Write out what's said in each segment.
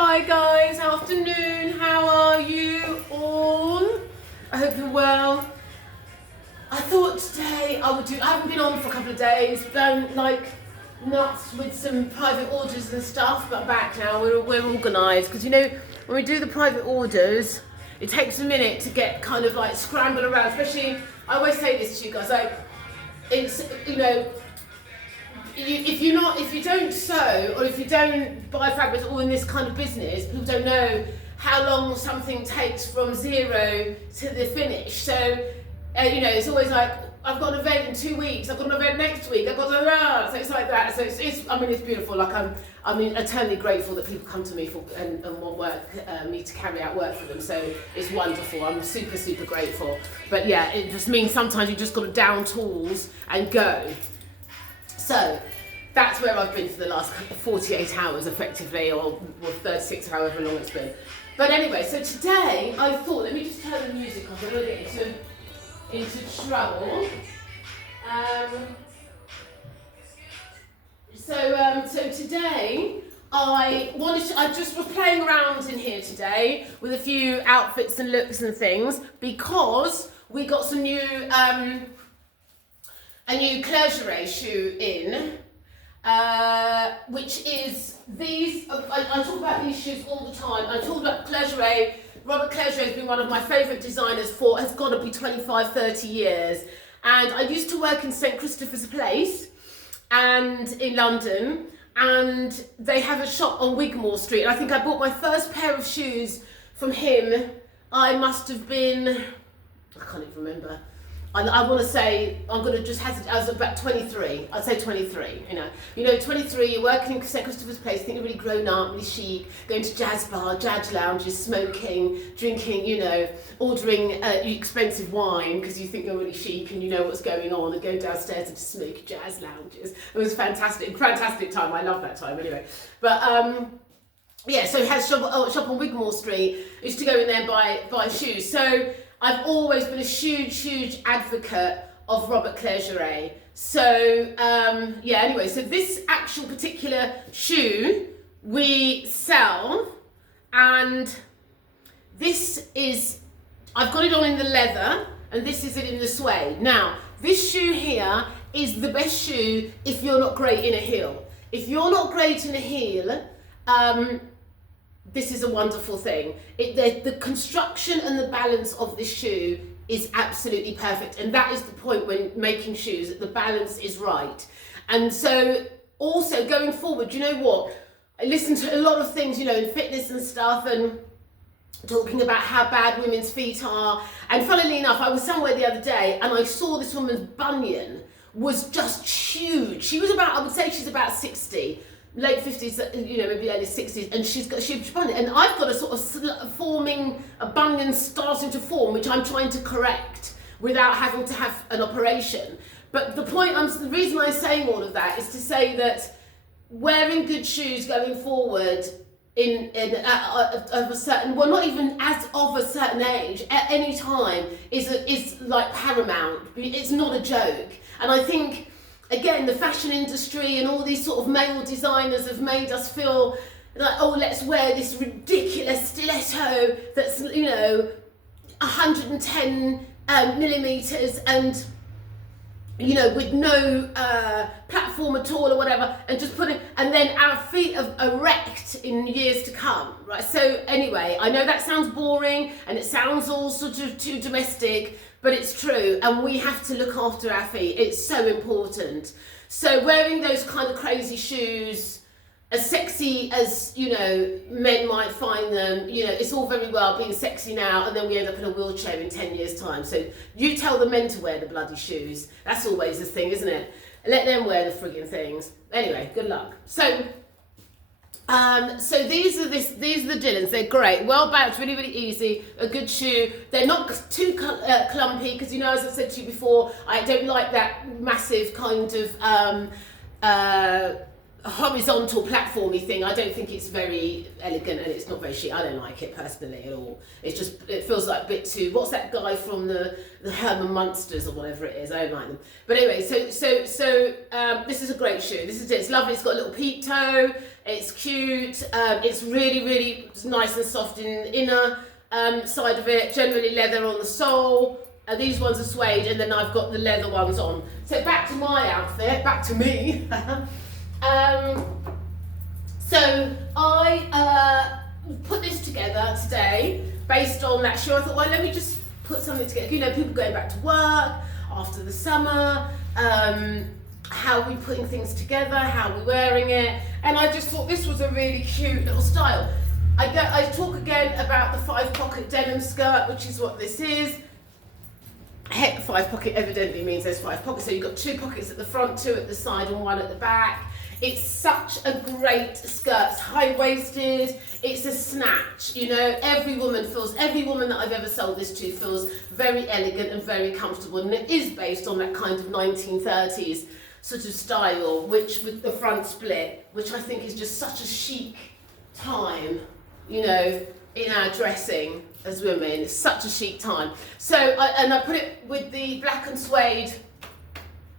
Hi guys, afternoon, how are you all? I hope you're well. I thought today I haven't been on for a couple of days, been like nuts with some private orders and stuff, but back now, we're organised. Because you know, when we do the private orders, it takes a minute to get kind of like scrambled around, especially, I always say this to you guys, like, it's, you know, if you don't sew or if you don't buy fabrics all in this kind of business, people don't know how long something takes from zero to the finish. So, you know, it's always like, I've got an event in 2 weeks, I've got an event next week, I've got so it's like that. So it's I mean, it's beautiful. Like I'm eternally grateful that people come to me for and want me to carry out work for them. So it's wonderful. I'm super grateful. But yeah, it just means sometimes you just got to down tools and go. So that's where I've been for the last 48 hours effectively, or 36, however long it's been. But anyway, so today I thought, let me just turn the music off, I'm going to get into trouble. So today I just was playing around in here today with a few outfits and looks and things, because we got some new a new clergerie shoe in, which is these. I talk about these shoes all the time. I talk about clergerie. Robert Clergerie has been one of my favourite designers for, has got to be 25, 30 years. And I used to work in St Christopher's Place and in London, and they have a shop on Wigmore Street. And I think I bought my first pair of shoes from him. I must have been, I can't even remember. I want to say, I'm going to just hazard, I was about 23, I'd say 23, you know, 23, you're working in St Christopher's Place, think you're really grown up, really chic, going to jazz bar, jazz lounges, smoking, drinking, you know, ordering expensive wine because you think you're really chic and you know what's going on, and going downstairs into smoky jazz lounges. It was fantastic time, I love that time anyway. But yeah, so it has shop on Wigmore Street. I used to go in there and buy shoes. So I've always been a huge advocate of Robert Clergerie. So yeah, anyway, so this actual particular shoe we sell, and this is, I've got it on in the leather, and this is it in the suede. Now, this shoe here is the best shoe if you're not great in a heel. If you're not great in a heel, this is a wonderful thing. The construction and the balance of this shoe is absolutely perfect, and that is the point when making shoes, that the balance is right. And so also going forward, you know what, I listen to a lot of things, you know, in fitness and stuff, and talking about how bad women's feet are. And funnily enough, I was somewhere the other day and I saw this woman's bunion was just huge. She was about, I would say she's about 60, late 50s, you know, maybe early 60s, and she's bunion, and I've got a sort of a bunion starting to form, which I'm trying to correct without having to have an operation. But the reason I'm saying all of that is to say that wearing good shoes going forward of a certain, well, not even as of a certain age, at any time, is like paramount. It's not a joke. And I think, again, the fashion industry and all these sort of male designers have made us feel like, oh, let's wear this ridiculous stiletto that's, you know, 110 millimeters and, you know, with no platform at all or whatever, and just put it, and then our feet are erect in years to come, right? So anyway, I know that sounds boring and it sounds all sort of too domestic, but it's true, and we have to look after our feet. It's so important. So wearing those kind of crazy shoes, as sexy as, you know, men might find them, you know, it's all very well being sexy now, and then we end up in a wheelchair in 10 years' time. So you tell the men to wear the bloody shoes. That's always the thing, isn't it? Let them wear the frigging things. Anyway, good luck. So these are the Dylans. They're great, well balanced, really easy, a good shoe. They're not too clumpy, because, you know, as I said to you before, I don't like that massive kind of horizontal platformy thing. I don't think it's very elegant and it's not very chic. I don't like it personally at all. It's just, it feels like a bit too, what's that guy from the Herman Munsters or whatever it is? I don't like them. But anyway, so this is a great shoe. This is it. It's lovely. It's got a little peep toe. It's cute. It's really, really nice and soft in the inner side of it. Generally leather on the sole. These ones are suede, and then I've got the leather ones on. So back to my outfit, back to me. So I put this together today based on that shoe. I thought, well, let me just put something together. You know, people going back to work after the summer, how are we putting things together, how are we wearing it, and I just thought this was a really cute little style. I talk again about the 5-pocket denim skirt, which is what this is. 5-pocket evidently means there's 5 pockets, so you've got 2 pockets at the front, 2 at the side and 1 at the back. It's such a great skirt. It's high-waisted, it's a snatch, you know, every woman that I've ever sold this to feels very elegant and very comfortable, and it is based on that kind of 1930s sort of style, which with the front split, which I think is just such a chic time, you know, in our dressing as women. It's such a chic time. So I put it with the black and suede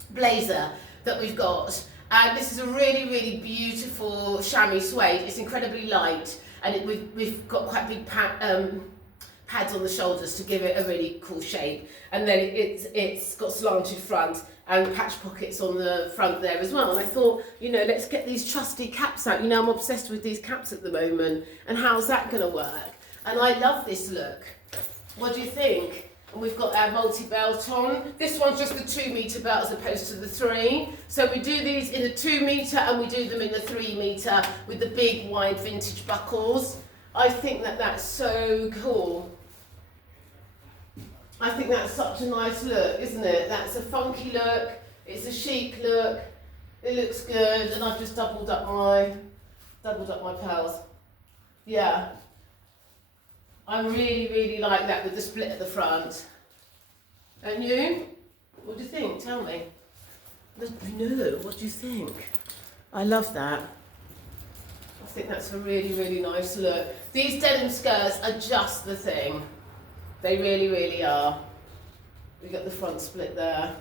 blazer that we've got, and this is a really, really beautiful chamois suede. It's incredibly light, and we've got quite big pads on the shoulders to give it a really cool shape, and then it's got slanted front and patch pockets on the front there as well. And I thought, you know, let's get these trusty caps out. You know, I'm obsessed with these caps at the moment, and how's that going to work? And I love this look. What do you think? And we've got our multi-belt on. This one's just the 2-metre belt as opposed to the 3. So we do these in the 2-metre and we do them in the 3-metre with the big wide vintage buckles. I think that's so cool. I think that's such a nice look, isn't it? That's a funky look. It's a chic look. It looks good, and I've just doubled up my pearls. Yeah. I really, really like that with the split at the front. And you? What do you think? Tell me. No, what do you think? I love that. I think that's a really, really nice look. These denim skirts are just the thing. They really, really are. We've got the front split there.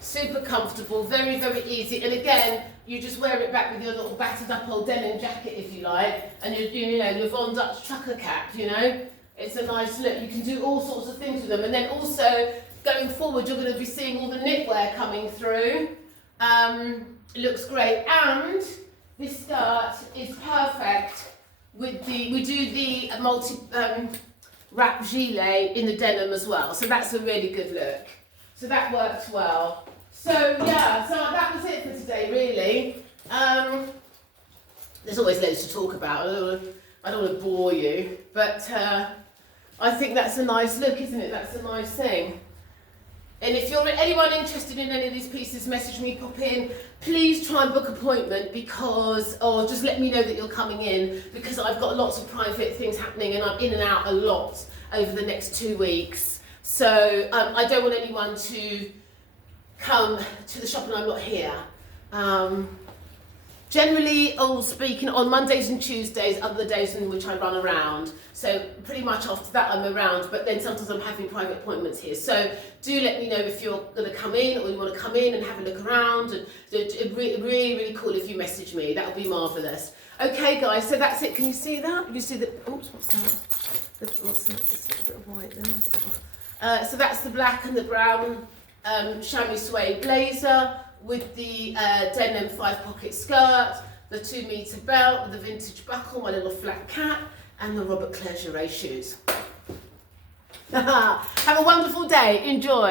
Super comfortable, very, very easy. And again, you just wear it back with your little battered up old denim jacket if you like, and you know, your Von Dutch trucker cap, you know. It's a nice look. You can do all sorts of things with them. And then also, going forward, you're going to be seeing all the knitwear coming through. It looks great. And this skirt is perfect with we do the wrap gilet in the denim as well. So that's a really good look. So that works well. So yeah, so that was it for today, really. There's always loads to talk about. I don't want to bore you, but I think that's a nice look, isn't it? That's a nice thing. And if you're anyone interested in any of these pieces, message me, pop in. Please try and book an appointment or just let me know that you're coming in, because I've got lots of private things happening and I'm in and out a lot over the next 2 weeks. So I don't want anyone to come to the shop and I'm not here. Generally, speaking, on Mondays and Tuesdays are the days in which I run around. So pretty much after that I'm around, but then sometimes I'm having private appointments here. So do let me know if you're going to come in or you want to come in and have a look around. And it'd be really, really cool if you message me. That would be marvellous. Okay, guys, so that's it. Can you see that? You see the, oops, what's that? What's that? It's a bit of white there. So that's the black and the brown chamois suede blazer with the denim 5-pocket skirt, the 2-metre belt with the vintage buckle, my little flat cap, and the Robert Clergerie shoes. Have a wonderful day. Enjoy.